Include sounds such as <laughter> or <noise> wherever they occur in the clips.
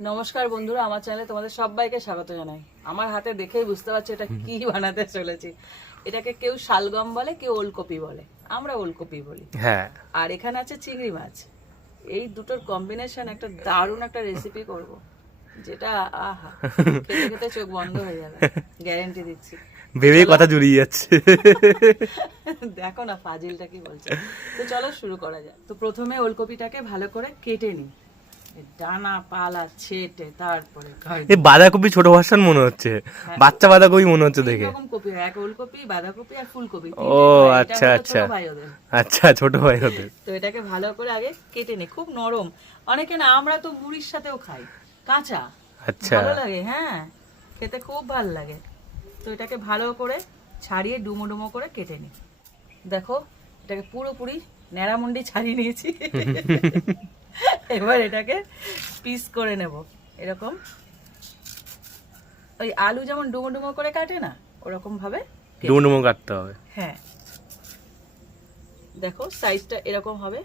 নমস্কার বন্ধুরা আমার চ্যানেলে তোমাদের সবাইকে স্বাগত জানাই। আমার হাতে দেখেই বুঝতে পারছি এটা কি বানাতে চলেছি। এটাকে কেউ শালগম বলে কেউ ওলকপি বলে। আমরা ওলকপি বলি। হ্যাঁ। আর এখানে আছে চিংড়ি মাছ। এই দুটোর কম্বিনেশন একটা দারুণ একটা রেসিপি করব যেটা আহা খেতে খেতে চোখ বন্ধ হয়ে যাবে। গ্যারেন্টি দিচ্ছি। ভেবেই কথা জুড়িয়ে যাচ্ছে। দেখো না ফাজিলটা কি বলছে। তো চলো শুরু করা যাক। তো প্রথমে ওলকপিটাকে ভালো করে কেটে নিই। ডানা পালা ছেটে তারপরে এই বাঁধাকপি ছোট ভার্সন মনে হচ্ছে। বাচ্চা বাঁধাকপি মনে হচ্ছে দেখে। কপি এক ওলকপি বাঁধাকপি আর ফুলকপি। ও, হয়, আচ্ছা, আচ্ছা। আচ্ছা ছোট ভাই ওদের তো এটাকে ভালো করে আগে কেটে নি খুব নরম। অনেকে না আমরা তো মুড়ির সাথেও খাই। কাঁচা। আচ্ছা। ভালো লাগে হ্যাঁ। খেতে খুব ভালো লাগে। তো এটাকে ভালো করে ছাড়িয়ে ডুমো ডুমো করে কেটে নি। দেখো এটাকে পুরোপুরি ন্যাড়ামুন্ডি ছাড়িয়ে নিয়েছি। <laughs> এবার এটাকে পিস করে নেব। এরকম। ওই আলু যেমন ডুমো ডুমো করে কাটে না ওরকম ভাবে কেটে ডুমডুমো কাটতে হবে। হ্যাঁ। দেখো সাইজটা এরকম হবে।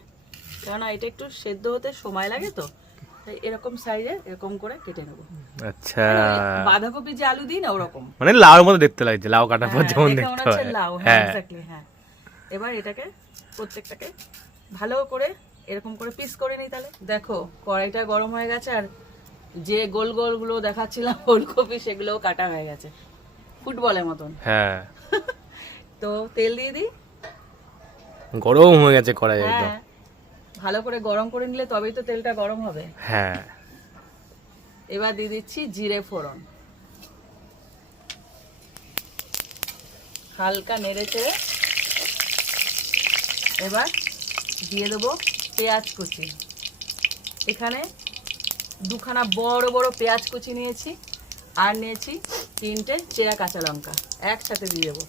কেননা এটা একটু সেদ্ধ হতে সময় লাগে তো তাই এরকম সাইজে এরকম করে কেটে নেব। আচ্ছা। বাঁধাকপি যে আলু দিই না ওরকম। মানে লাউর মতো দেখতে লাগছে লাউ কাটার পর হ্যাঁ, যেমন দেখতে হয়। লাউ হ্যাঁ হ্যাঁ। এক্স্যাক্টলি হ্যাঁ। এবার এটাকে প্রত্যেকটাকে ভালো করে এরকম করে পিস করে নিই তাহলে? দেখো কড়াইটা গরম হয়ে গেছে আর যে গোল গোলগুলো দেখাচ্ছিলাম <laughs> ফুলকপি সেগুলোও কাটা হয়ে গেছে। ফুটবলের মতন। হ্যাঁ। <laughs> তো তেল দিয়ে দিই? গরম হয়ে গেছে কড়াই একদম। হ্যাঁ ভালো করে গরম করে নিলে তবেই তো তেলটা গরম হবে। হ্যাঁ। এবার দিয়ে দিচ্ছি জিরে ফোড়ন। হালকা নেড়ে চেড়ে এবার দিয়ে দেবো পেঁয়াজ কুচি। এখানে দুখানা বড় বড় পেঁয়াজ কুচি নিয়েছি আর নিয়েছি তিনটে চেরা কাঁচা লঙ্কা। একসাথে দিয়ে দেবো।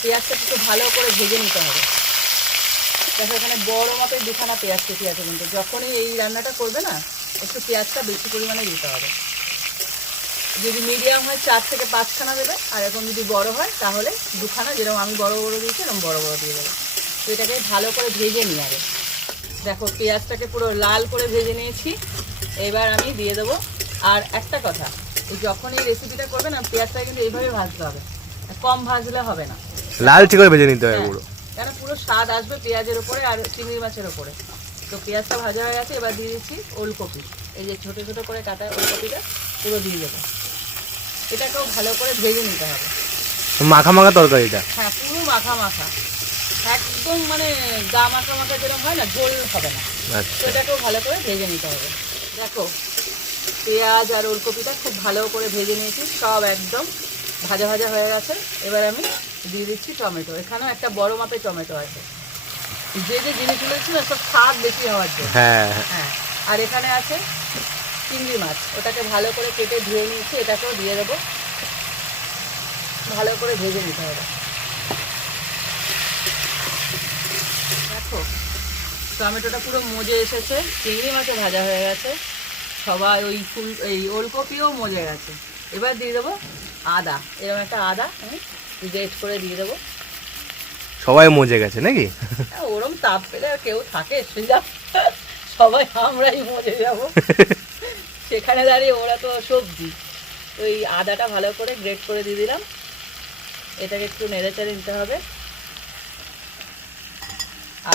পেঁয়াজটা একটু ভালো করে ভেজে নিতে হবে। দেখো এখানে বড় মাপের দুখানা পেঁয়াজ কুচি আছে কিন্তু। যখনই এই রান্নাটা করবে না, একটু পেঁয়াজটা বেশি পরিমাণে দিতে হবে। যদি মিডিয়াম হয় চার থেকে পাঁচখানা দেবে, আর এখন যদি বড় হয়, তাহলে দুখানা, যেরকম আমি বড় বড় দিয়েছি, এরকম বড় বড় দিয়ে দেবে। তো এটাকে ভালো করে ভেজে নিয়ে আগে। দেখো পেঁয়াজটাকে পুরো লাল করে ভেজে নিয়েছি। এবার আমি দিয়ে দেবো আর একটা কথা এই যখন এই রেসিপিটা করবে না পেঁয়াজটা কিন্তু এইভাবে ভাজতে হবে। কম ভাজলে হবে না। লালচে করে ভেজে নিতে হবে হ্যাঁ, পুরো। কেন পুরো স্বাদ আসবে পেঁয়াজের উপরে আর চিংড়ি মাছের উপরে। তো পেঁয়াজটা ভাজা হয়ে গেছে এবার দিয়ে দিচ্ছি ওলকপি। এই যে ছোটো ছোটো করে কাটা ওলকপিটা পুরো দিয়ে দেবো। এটাকেও ভালো করে ভেজে নিতে হবে। মাখা মাখা তরকারিটা হ্যাঁ পুরো মাখা মাখা। একদম মানে গা মাখা মাখা যেরকম হয় না ঝোল হবে না। আচ্ছা। ভালো করে ভেজে নিতে হবে। দেখো পেঁয়াজ আর ওলকপিটা খুব ভালো করে ভেজে নিয়েছি সব একদম ভাজা ভাজা হয়ে গেছে। এবার আমি দিয়ে দিচ্ছি টমেটো। এখানেও একটা বড় মাপের টমেটো আছে। যে যে জিনিসগুলো না সব স্বাদ বেশি হওয়ার জন্য। হ্যাঁ। হ্যাঁ। আর এখানে আছে চিংড়ি মাছ। ওটাকে ভালো করে কেটে ধুয়ে নিয়েছি এটাকেও দিয়ে দেবো। ভালো করে ভেজে নিতে হবে। দেখো? টমেটোটা পুরো মজে এসেছে চিংড়ি মাছও ভাজা হয়ে গেছে সবাই ওই ফুল এই ওলকপিও মজে গেছে। এবার দিয়ে দেবো আদা এরকম একটা আদা আমি গ্রেট করে দিয়ে দেবো। সবাই মজে গেছে নাকি? হ্যাঁ, ওরম তাপ পেলে কেউ থাকে সোজা সবাই আমরাই মজে যাব। সেখানে দাঁড়িয়ে ওরা তো সবজি। ওই আদাটা ভালো করে গ্রেট করে দিয়ে দিলাম। এটাকে একটু নেড়ে চেড়ে নিতে হবে।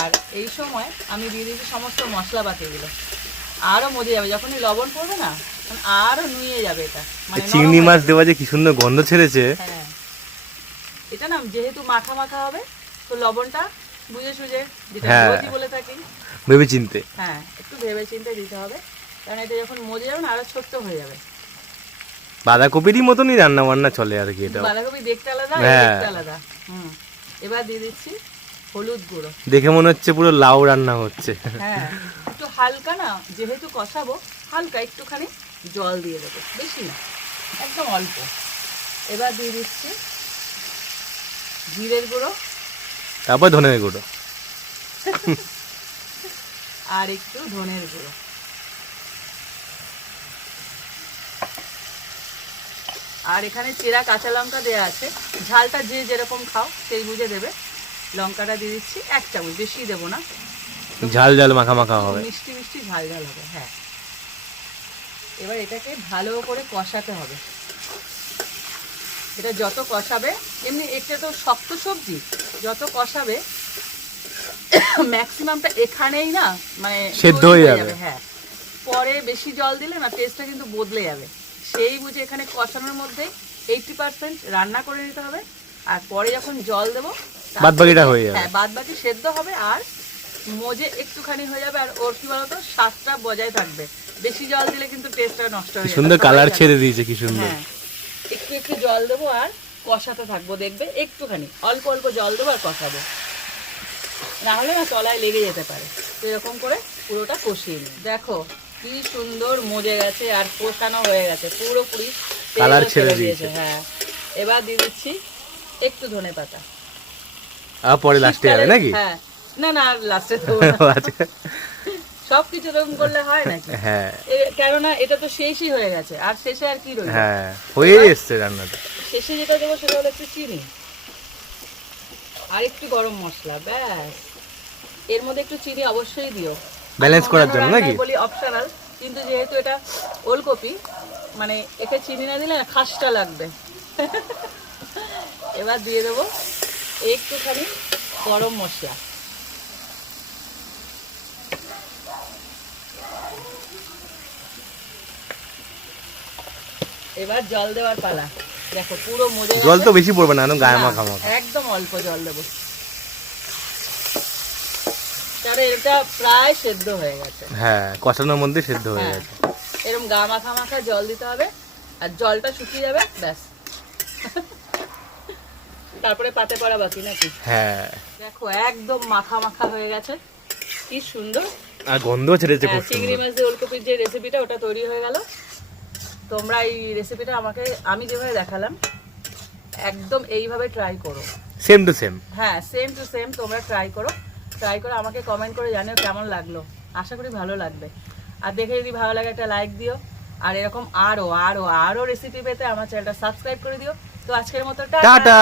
আর এই সময় আমি দিয়ে দিয়েছি সমস্ত মশলা বাকিগুলো আরও মজে যাবে যখনই লবণ পড়বে না আরও নুয়ে যাবে এটা। মানে চিংড়ি মাছ দেওয়া যে কি সুন্দর গন্ধ ছেড়েছে। হ্যাঁ। এটা না যেহেতু মাখা মাখা হবে তো লবণটা বুঝে সুঝে যেটা হ্যাঁ। রোজই বলে থাকি। ভেবে চিনতে হ্যাঁ একটু ভেবে চিন্তে দিতে হবে। কারণ এটা যখন মজে যাবে না আরও ছোট্ট হয়ে যাবে। বাঁধাকপিরই মতনই রান্না বান্না চলে আর কি এটা। বাঁধাকপি দেখতে আলাদা হ্যাঁ। দেখতে আলাদা। হুম। এবার দিয়ে দিচ্ছি হলুদ গুঁড়ো। দেখে মনে হচ্ছে পুরো লাউ রান্না হচ্ছে। হ্যাঁ একটু হালকা না যেহেতু কষাবো হালকা একটুখানি জল দিয়ে দেবো বেশি না একদম অল্প। এবার দিয়ে দিচ্ছি জিরের গুঁড়ো। তারপর ধনের গুঁড়ো। <laughs> আর একটু ধনের গুঁড়ো। আর এখানে চেরা কাঁচা লঙ্কা দেওয়া আছে ঝালটা যে যেরকম খাও সেই বুঝে দেবে। লঙ্কাটা দিয়ে দিচ্ছি এক চামচ বেশি দেবো না। ঝাল ঝাল মাখা মাখা হবে। মিষ্টি মিষ্টি ঝাল ঝাল হবে হ্যাঁ। এবার এটাকে ভালো করে কষাতে হবে। এটা যত কষাবে এমনি এটা তো শক্ত সবজি যত কষাবে ম্যাক্সিমামটা এখানেই না মানে সেদ্ধ হয়ে যাবে। হ্যাঁ। পরে বেশি জল দিলে না টেস্টটা কিন্তু বদলে যাবে। সেই বুঝে এখানে কষানোর মধ্যে এইটটি পার্সেন্ট রান্না করে নিতে হবে। আর পরে যখন জল দেবো তার বাদবাকিটা হয়ে যাবে। হ্যাঁ বাদ বাকি সেদ্ধ হবে আর মজে একটুখানি হয়ে যাবে আর ওর কি বলতো স্বাদটা বজায় থাকবে। বেশি জল দিলে কিন্তু টেস্টটা নষ্ট হয়ে যাবে। সুন্দর কালার ছেড়ে দিয়েছে কি সুন্দর। হ্যাঁ একটু একটু জল দেবো আর কষাতে থাকব দেখবে একটুখানি। অল্প অল্প জল দেবো আর কষাবো। না হলে না তলায় লেগে যেতে পারে। তো এরকম করে পুরোটা কষিয়ে নিই। দেখো কি সুন্দর মজে গেছে আর কষানো হয়ে গেছে। পুরোপুরি কালার ছেড়ে ছেড়ে দিয়েছে। হ্যাঁ। এবার দিয়ে দিচ্ছি একটু ধনে পাতা আর পরে লাস্টে যাবে নাকি? হ্যাঁ। না না আর লাস্টে আচ্ছা সব কিছু এরকম করলে হয় নাকি? হ্যাঁ। কেননা এটা তো শেষই হয়ে গেছে আর শেষে আর কি রইল? হ্যাঁ হয়ে এসছে রান্নাটা। শেষে যেটা দেবো সেটা হলো একটু চিনি। আর একটু গরম মশলা ব্যাস। এর মধ্যে একটু চিনি অবশ্যই দিও। আমি করার জন্য নাকি? বলি অপশনাল কিন্তু যেহেতু এটা ওলকপি মানে একে চিনি না দিলে না খাসটা লাগবে। <laughs> এবার দিয়ে দেবো একটুখানি গরম মশলা। এবার জল দেওয়ার পালা। দেখো পুরো মজে জল তো বেশি পড়বে না একদম গায়ে মাখা মাখা। একদম অল্প জল দেবো। তাহলে এটা প্রায় সেদ্ধ হয়ে গেছে। হ্যাঁ কষানোর মধ্যে সেদ্ধ হয়ে হ্যাঁ। গেছে। এরকম গা মাখা মাখা জল দিতে হবে আর জলটা শুকিয়ে যাবে ব্যাস। তারপরে পাতে পড়া বাকি নাকি? হ্যাঁ। দেখো একদম মাখা মাখা হয়ে গেছে। কি সুন্দর। আর গন্ধ ছেড়েছে হ্যাঁ, খুব চিংড়ি মাছ দিয়ে ওলকপির যে রেসিপিটা ওটা তৈরি হয়ে গেল। তোমরা এই রেসিপিটা আমাকে আমি যেভাবে দেখালাম একদম এইভাবে ট্রাই করো। সেম টু সেম হ্যাঁ সেম টু সেম তোমরা ট্রাই করো। ট্রাই করে আমাকে কমেন্ট করে জানিও কেমন লাগল। আশা করি ভালো লাগবে। আর দেখে যদি ভালো লাগে একটা লাইক দিও। আর এরকম আরও আরও আরও রেসিপি পেতে আমার চ্যানেলটা সাবস্ক্রাইব করে দিও। তো আজকের মতো টাটা।